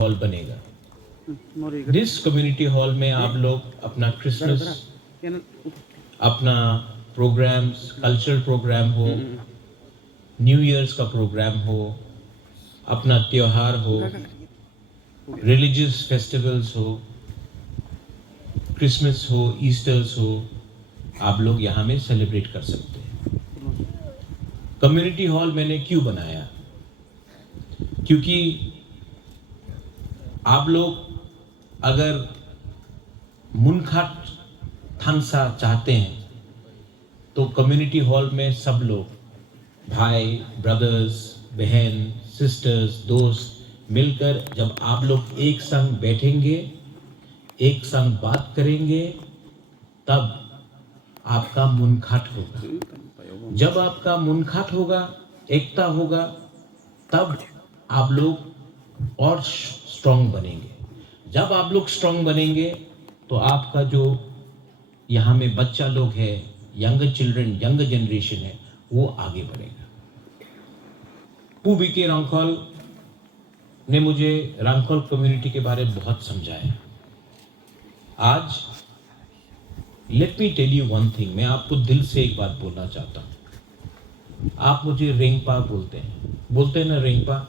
Hall बनेगा। जिस community hall में आप लोग अपना क्रिसमस, अपना प्रोग्राम्स, कल्चरल प्रोग्राम हो, न्यू ईयर्स का प्रोग्राम हो, अपना त्योहार हो, रिलीजियस फेस्टिवल्स हो, क्रिसमस हो, ईस्टर्स हो, आप लोग यहाँ में सेलिब्रेट कर सकते हैं। कम्युनिटी हॉल मैंने क्यों बनाया? क्योंकि आप लोग अगर मुनखाट थानसा चाहते हैं तो कम्युनिटी हॉल में सब लोग भाई, ब्रदर्स, बहन, सिस्टर्स, दोस्त मिलकर जब आप लोग एक संग बैठेंगे, एक संग बात करेंगे, तब आपका मुनखाट होगा। जब आपका मुनखाट होगा, एकता होगा, तब आप लोग और स्ट्रांग बनेंगे। जब आप लोग स्ट्रांग बनेंगे तो आपका जो यहाँ में बच्चा लोग है, यंग चिल्ड्रन, यंग जनरेशन है, वो आगे बढ़ेगा। पू बीके रांखल ने मुझे रांखल कम्युनिटी के बारे में बहुत समझाया। आज let me tell you one thing, मैं आपको दिल से एक बात बोलना चाहता हूँ। आप मुझे रेंगपा बोलते हैं ना, रेंगपा।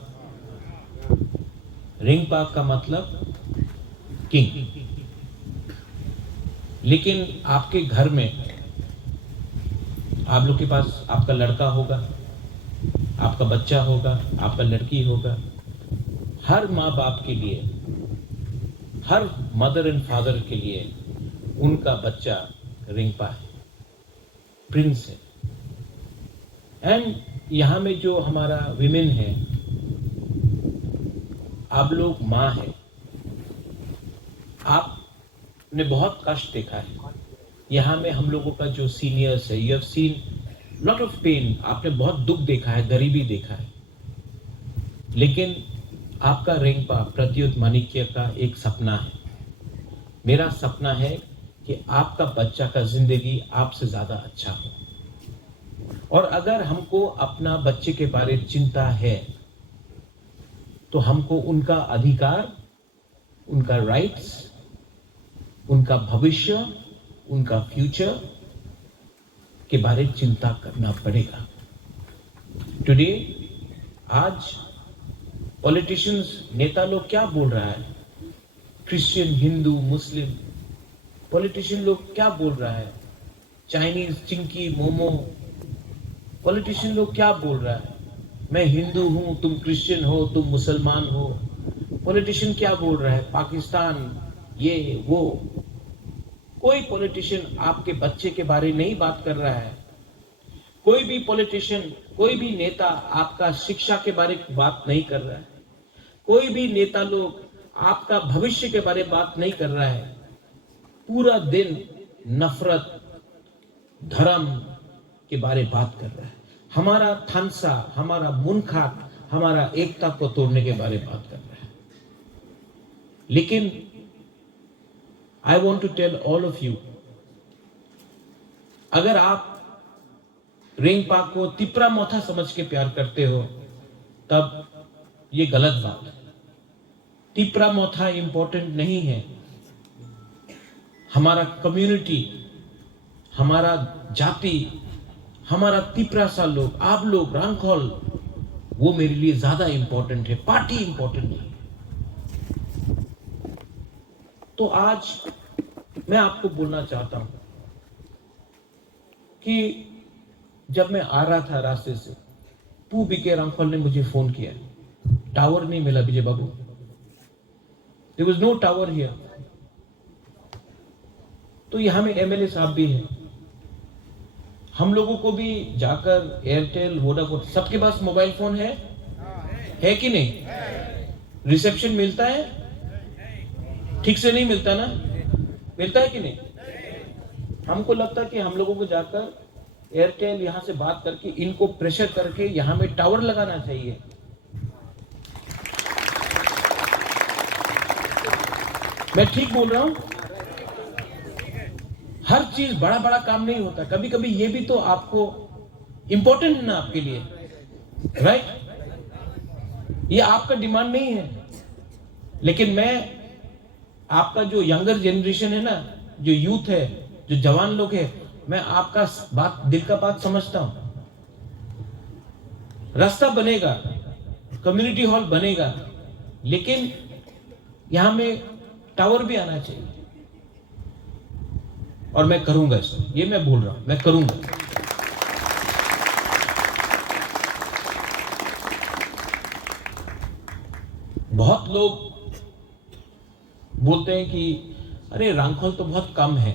रेंगपा का मतलब किंग। लेकिन आपके घर में आप लोग के पास आपका लड़का होगा, आपका बच्चा होगा, आपका लड़की होगा। हर माँ बाप के लिए, हर मदर एंड फादर के लिए उनका बच्चा रिंगपा है, प्रिंस है। एंड यहाँ में जो हमारा विमेन है, आप लोग माँ है। आपने बहुत कष्ट देखा है। यहाँ में हम लोगों का जो सीनियर्स है, you have seen lot of pain. आपने बहुत दुख देखा है, गरीबी देखा है। लेकिन आपका रेंगपा प्रत्युत माणिक्य का एक सपना है। मेरा सपना है कि आपका बच्चा का जिंदगी आपसे ज्यादा अच्छा हो। और अगर हमको अपना बच्चे के बारे में चिंता है तो हमको उनका अधिकार, उनका राइट्स, उनका भविष्य, उनका फ्यूचर के बारे में चिंता करना पड़ेगा। टुडे, आज पॉलिटिशियंस, नेता लोग क्या बोल रहा है? क्रिश्चियन, हिंदू, मुस्लिम पॉलिटिशियन लोग क्या बोल रहा है? चाइनीज, चिंकी, मोमो पॉलिटिशियन लोग क्या बोल रहा है? मैं हिंदू हूं, तुम क्रिश्चियन हो, तुम मुसलमान हो। पॉलिटिशियन क्या बोल रहा है? पाकिस्तान, ये वो। कोई पॉलिटिशियन आपके बच्चे के बारे में नहीं बात कर रहा है। कोई भी पॉलिटिशियन, कोई भी नेता आपका शिक्षा के बारे में बात नहीं कर रहा है। कोई भी नेता लोग आपका भविष्य के बारे में बात नहीं कर रहा है। पूरा दिन नफरत, धर्म के बारे में बात कर रहा है। हमारा थानसा, हमारा मुनखाट, हमारा एकता को तोड़ने के बारे में बात कर रहा है। लेकिन I want to tell all of you, अगर आप रेंगपा को तिपरा मोथा समझ के प्यार करते हो, तब ये गलत बात है। तिपरा मोथा इंपॉर्टेंट नहीं है। हमारा कम्युनिटी, हमारा जाति, हमारा तिपरा सा लोग, आप लोग, रांखल, वो मेरे लिए ज्यादा इंपॉर्टेंट है। पार्टी इंपॉर्टेंट नहीं है। तो आज मैं आपको बोलना चाहता हूं कि जब मैं आ रहा था रास्ते से, पू बीके रांखल ने मुझे फोन किया। टावर नहीं मिला Vijay Babu, there was no tower here. तो यहां में एमएलए साहब भी हैं। हम लोगों को भी जाकर एयरटेल, वोडाफोन, सबके पास मोबाइल फोन है कि नहीं? रिसेप्शन मिलता है? ठीक से नहीं मिलता ना? मिलता है कि नहीं? हमको लगता है कि हम लोगों को जाकर एयरटेल यहां से बात करके इनको प्रेशर करके यहां में टावर लगाना चाहिए। मैं ठीक बोल रहा हूं? हर चीज बड़ा बड़ा काम नहीं होता। कभी कभी ये भी तो आपको इंपॉर्टेंट है ना आपके लिए, राइट? ये आपका डिमांड नहीं है। लेकिन मैं आपका जो यंगर जनरेशन है ना, जो यूथ है, जो जवान लोग है, मैं आपका बात, दिल का बात समझता हूं। रास्ता बनेगा, कम्युनिटी हॉल बनेगा, लेकिन यहां में टावर भी आना चाहिए। और मैं करूंगा इसको, ये मैं बोल रहा हूं, मैं करूंगा। बहुत लोग बोलते हैं कि अरे रांखोल तो बहुत कम है,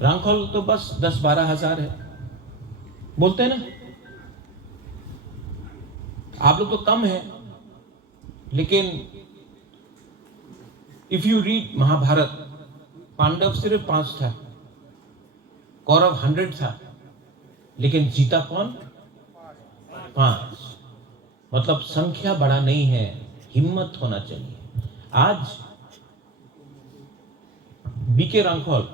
रांखोल तो बस 10-12 हजार है, बोलते हैं ना, आप लोग तो कम है। लेकिन if you read Mahabharat, Pandav सिर्फ 5 था, कौरव 100 था, लेकिन जीता कौन? 5। मतलब संख्या बड़ा नहीं है, हिम्मत होना चाहिए। आज बीके रांखोल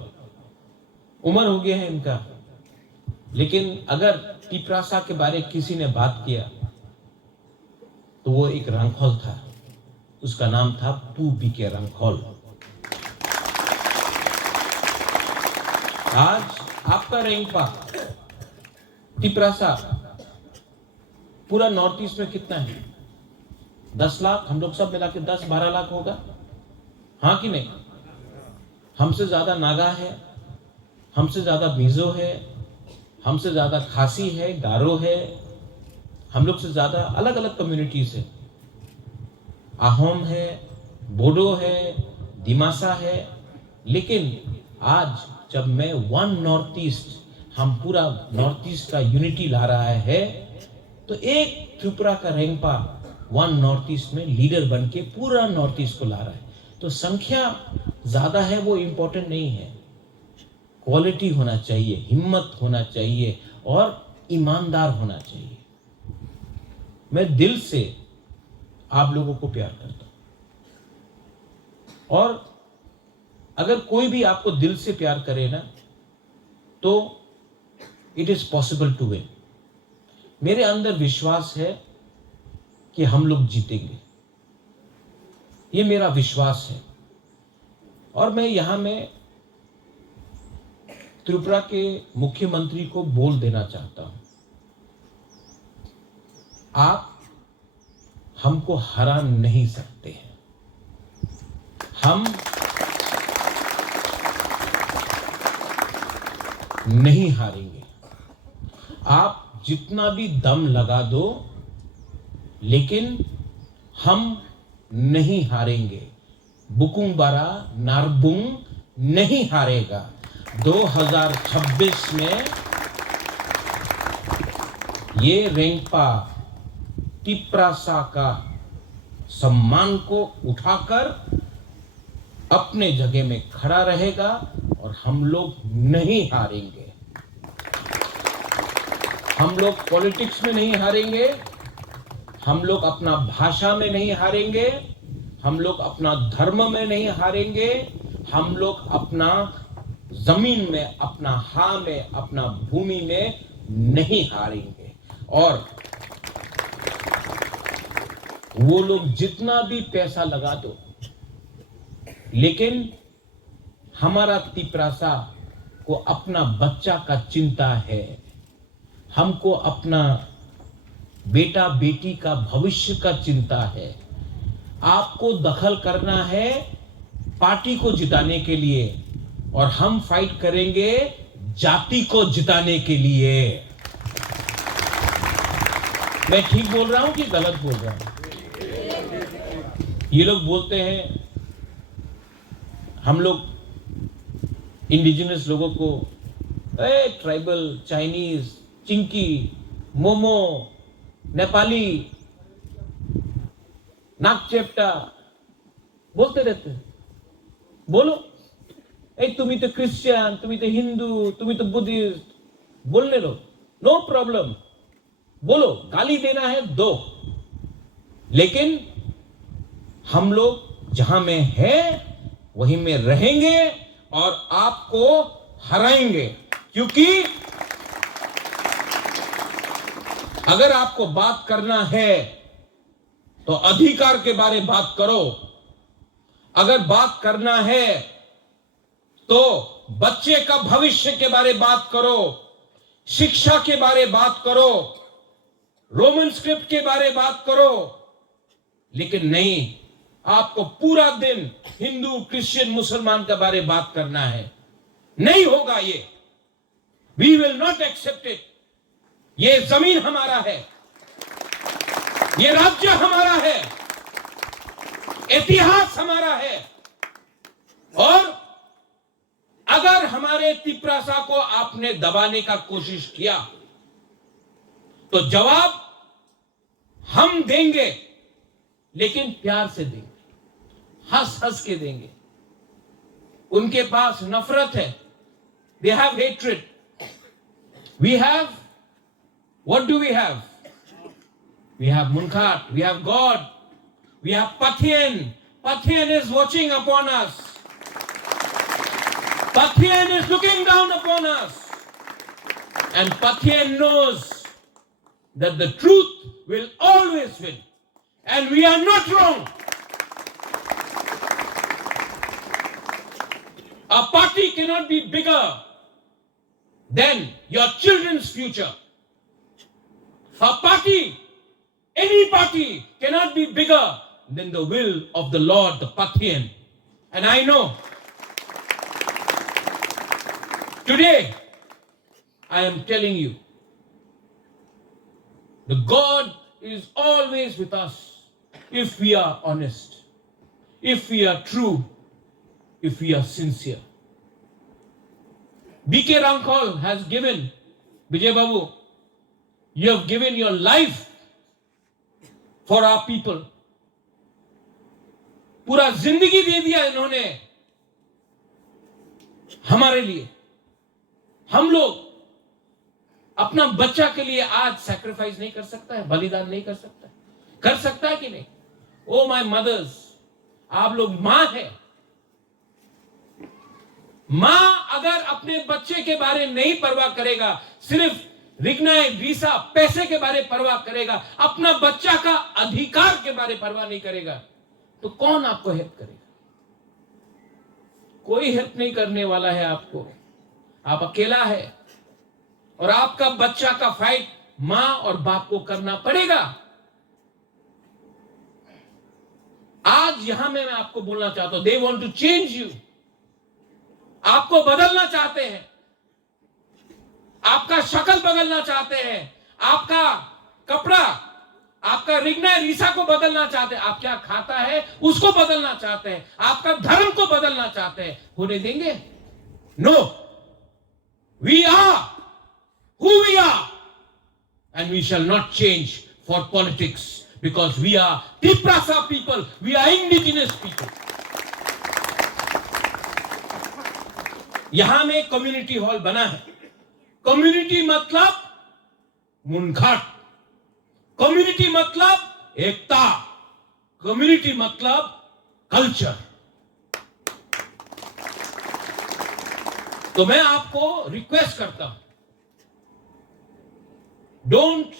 उम्र हो गया है इनका, लेकिन अगर टिपरासा के बारे किसी ने बात किया तो वो एक रांखोल था, उसका नाम था पू बीके रांखोल। आज आपका रेंगपा टिपरासा पूरा नॉर्थ ईस्ट में कितना है? 10 लाख, हम लोग सब मिला के 10-12 लाख होगा, हाँ कि नहीं? हमसे ज्यादा नागा है, हमसे ज्यादा मिजो है, हमसे ज्यादा खासी है, गारो है, हम लोग से ज्यादा अलग अलग कम्युनिटीज है, आहोम है, बोडो है, दिमासा है। लेकिन आज जब मैं वन नॉर्थ ईस्ट, हम पूरा नॉर्थ ईस्ट का यूनिटी ला रहा है, तो एक त्रिपुरा का रेंगपा वन नॉर्थ ईस्ट में लीडर बन के पूरा नॉर्थ ईस्ट को ला रहा है। तो संख्या ज्यादा है वो इंपॉर्टेंट नहीं है, क्वालिटी होना चाहिए, हिम्मत होना चाहिए और ईमानदार होना चाहिए। मैं दिल से आप लोगों को प्यार करता हूं, और अगर कोई भी आपको दिल से प्यार करे ना, तो it is possible to win. मेरे अंदर विश्वास है कि हम लोग जीतेंगे, ये मेरा विश्वास है। और मैं यहां में त्रिपुरा के मुख्यमंत्री को बोल देना चाहता हूं, आप हमको हरा नहीं सकते हैं, हम नहीं हारेंगे। आप जितना भी दम लगा दो, लेकिन हम नहीं हारेंगे। बुकुंग बारा नारबुंग नहीं हारेगा। 2026 में ये रेंगपा टिपरासा का सम्मान को उठाकर अपने जगह में खड़ा रहेगा और हम लोग नहीं हारेंगे। हम लोग पॉलिटिक्स में नहीं हारेंगे, हम लोग अपना भाषा में नहीं हारेंगे, हम लोग अपना धर्म में नहीं हारेंगे, हम लोग अपना जमीन में, अपना हा में, अपना भूमि में नहीं हारेंगे। और वो लोग जितना भी पैसा लगा दो, लेकिन हमारा टिपरासा को अपना बच्चा का चिंता है, हमको अपना बेटा बेटी का भविष्य का चिंता है। आपको दखल करना है पार्टी को जिताने के लिए, और हम फाइट करेंगे जाति को जिताने के लिए। मैं ठीक बोल रहा हूं कि गलत बोल रहा हूं? ये लोग बोलते हैं, हम लोग इंडिजिनस लोगों को ट्राइबल, चाइनीज, चिंकी, मोमो, नेपाली, नागचेप्टा बोलते रहते हैं। बोलो, तुम्ही तो क्रिश्चियन, तुम्ही तो हिंदू, तुम्ही तो बुद्धिस्ट, बोलने लो, नो प्रॉब्लम, बोलो, गाली देना है दो, लेकिन हम लोग जहां में है वहीं में रहेंगे और आपको हराएंगे। क्योंकि अगर आपको बात करना है तो अधिकार के बारे में बात करो। अगर बात करना है तो बच्चे का भविष्य के बारे में बात करो, शिक्षा के बारे में बात करो, रोमन स्क्रिप्ट के बारे में बात करो। लेकिन नहीं, आपको पूरा दिन हिंदू, क्रिश्चियन, मुसलमान के बारे में बात करना है। नहीं होगा ये। We will not accept it. ये जमीन हमारा है, ये राज्य हमारा है, इतिहास हमारा है। और अगर हमारे तिपरासा को आपने दबाने का कोशिश किया तो जवाब हम देंगे, लेकिन प्यार से देंगे, हंस हंस के देंगे। उनके पास नफरत है, they have hatred. We have, what do we have? We have Munkhat, we have God, we have Pathian. Pathian is watching upon us. Pathian is looking down upon us. And Pathian knows that the truth will always win. And we are not wrong. A party cannot be bigger than your children's future. A party, any party cannot be bigger than the will of the Lord, the Pathian. And I know today I am telling you, the God is always with us if we are honest, if we are true, if we are sincere. B.K. Ramkal has given, Vijay Babu, you have given your life for our people. पूरा जिंदगी दे दिया इन्होंने हमारे लिए। हम लोग अपना बच्चा के लिए आज सैक्रिफाइस नहीं कर सकता है, बलिदान नहीं कर सकता है? कर सकता है कि नहीं? ओ माय मदर्स, आप लोग मां है। मां अगर अपने बच्चे के बारे में नहीं परवाह करेगा, सिर्फ रिग्नाए वीसा पैसे के बारे परवाह करेगा, अपना बच्चा का अधिकार के बारे परवाह नहीं करेगा, तो कौन आपको हेल्प करेगा? कोई हेल्प नहीं करने वाला है आपको। आप अकेला है और आपका बच्चा का फाइट मां और बाप को करना पड़ेगा। आज यहां में मैं आपको बोलना चाहता हूं, they want to change you. आपको बदलना चाहते हैं, आपका शक्ल बदलना चाहते हैं, आपका कपड़ा, आपका रिग्ना रीसा को बदलना चाहते हैं, आप क्या खाता है उसको बदलना चाहते हैं, आपका धर्म को बदलना चाहते हैं। होने देंगे? No, we are who we are and we shall not change for politics because we are Tiprasa people, we are indigenous people. यहां में कम्युनिटी हॉल बना है। कम्युनिटी मतलब मुनघाट, कम्युनिटी मतलब एकता, कम्युनिटी मतलब कल्चर। तो मैं आपको रिक्वेस्ट करता हूं, don't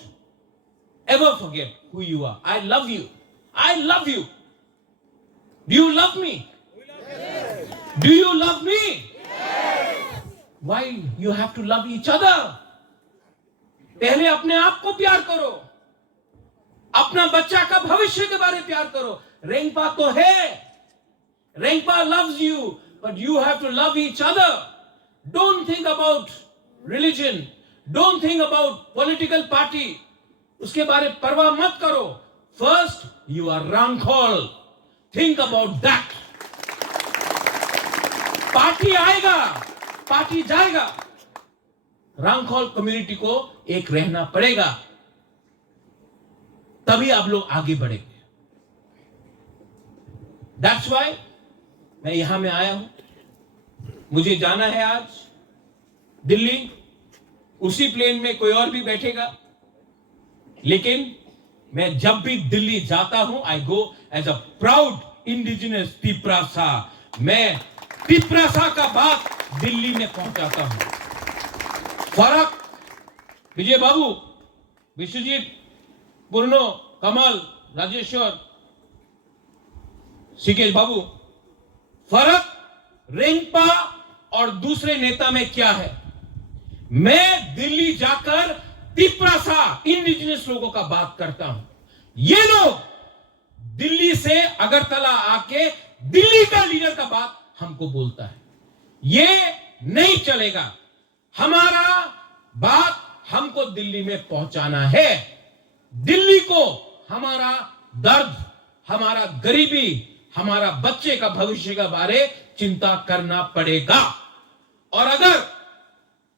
ever forget who you are. I love you. I love you. Do you love me? Yes. Do you love me? Yes. Why you have to love each other? पहले अपने आप को प्यार करो, अपना बच्चा का भविष्य के बारे में प्यार करो। रेंगपा तो है, रेंगपा loves you, but you have to love each other. Don't think about religion. Don't think about political party. उसके बारे में परवाह मत करो। First, you are Ramkal. Think about that. Party आएगा, पार्टी जाएगा, रामखोल कम्युनिटी को एक रहना पड़ेगा, तभी आप लोग आगे बढ़ेंगे। That's why मैं यहां में आया हूं। मुझे जाना है आज दिल्ली, उसी प्लेन में कोई और भी बैठेगा, लेकिन मैं जब भी दिल्ली जाता हूं, I go as a proud indigenous Tiprasa. मैं तिपरासा का बात दिल्ली में पहुंचाता हूं। फर्क विजय बाबू, विश्वजीत, पूर्णो, कमल, राजेश्वर, सिकेश बाबू, फर्क रेंगपा और दूसरे नेता में क्या है? मैं दिल्ली जाकर तिपरासा इंडिजिनस लोगों का बात करता हूं। ये लोग दिल्ली से अगरतला आके दिल्ली का लीडर का बात हमको बोलता है। ये नहीं चलेगा। हमारा बात हमको दिल्ली में पहुंचाना है। दिल्ली को हमारा दर्द, हमारा गरीबी, हमारा बच्चे का भविष्य के बारे चिंता करना पड़ेगा। और अगर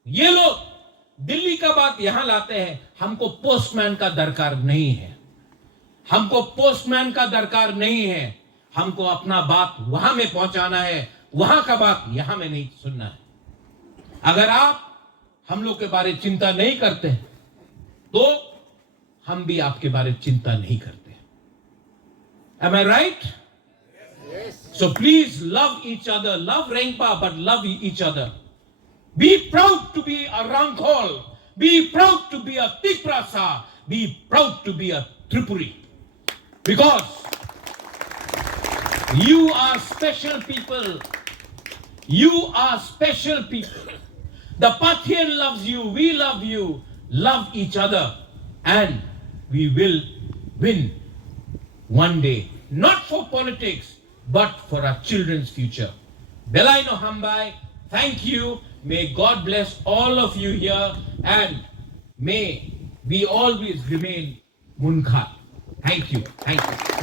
ये लोग दिल्ली का बात यहां लाते हैं, हमको पोस्टमैन का दरकार नहीं है। हमको पोस्टमैन का दरकार नहीं है। हमको अपना बात वहां में पहुंचाना है, वहां का बात यहां में नहीं सुनना है। अगर आप हम लोग के बारे चिंता नहीं करते तो हम भी आपके बारे चिंता नहीं करते। Am I right? Yes. So please love each other. Love Rengpa, but love each other. Be proud to be a Rangkhol. Be proud to be a Tiprasa. Be proud to be a Tripuri. Because you are special people. You are special people. The Pathian loves you. We love you. Love each other. And we will win one day. Not for politics, but for our children's future. Belaino Hambai, thank you. May God bless all of you here. And may we always remain Munkhat. Thank you. Thank you.